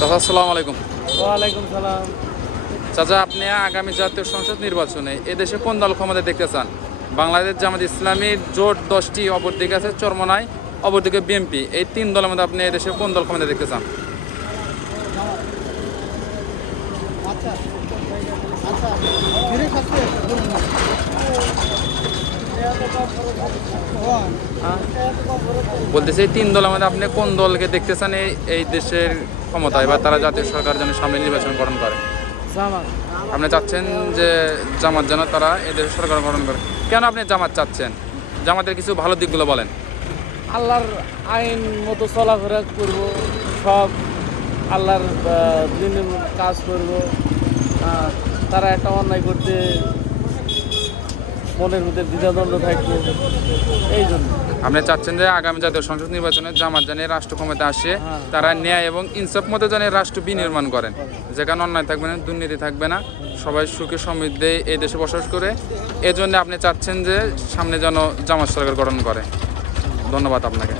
চাচা আসসালামু আলাইকুম। ওয়ালাইকুম সালাম। চাচা আপনি আগামী জাতীয় সংসদ নির্বাচনে এদেশে কোন দল ক্ষমতা দেখতে চান? বাংলাদেশ জামাত ইসলামীর জোট দশটি অপরদিকে আছে চরমনায় অপরদিকে বিএনপি। এই তিন দলের মধ্যে আপনি এদেশে কোন দল ক্ষমতা দেখতে চান? বলতেছে এই তিন দলের মধ্যে আপনি কোন দলকে দেখতে চান? এই এই দেশের ক্ষমতায় বা তারা জাতীয় সরকার যেন সামনে নির্বাচন গঠন করে। আপনি চাচ্ছেন যে জামাত যেন তারা এদের সরকার গঠন করে। কেন আপনি জামাত চাচ্ছেন? জামাতের কিছু ভালো দিকগুলো বলেন। আল্লাহর আইন মতো চলাফেরা করব সব আল্লাহর দিনের কাজ করব। তারা একটা অন্যায় করতে মনের মধ্যে দ্বিধাদ্বন্দ্ব থাকবে। এই জন্য। আপনি চাচ্ছেন যে আগামী জাতীয় সংসদ নির্বাচনে জামাত জানিয়ে রাষ্ট্র ক্ষমতা আসে হ্যাঁ। তারা ন্যায় এবং ইনসাফ মতো জানিয়ে রাষ্ট্র বিনির্মাণ করেন। যেখানে অন্যায় থাকবে না দুর্নীতি থাকবে না সবাই সুখে সমৃদ্ধে এই দেশে বসবাস করে। এজন্য আপনি চাচ্ছেন যে সামনে যেন জামাত সরকার গঠন করে। ধন্যবাদ আপনাকে।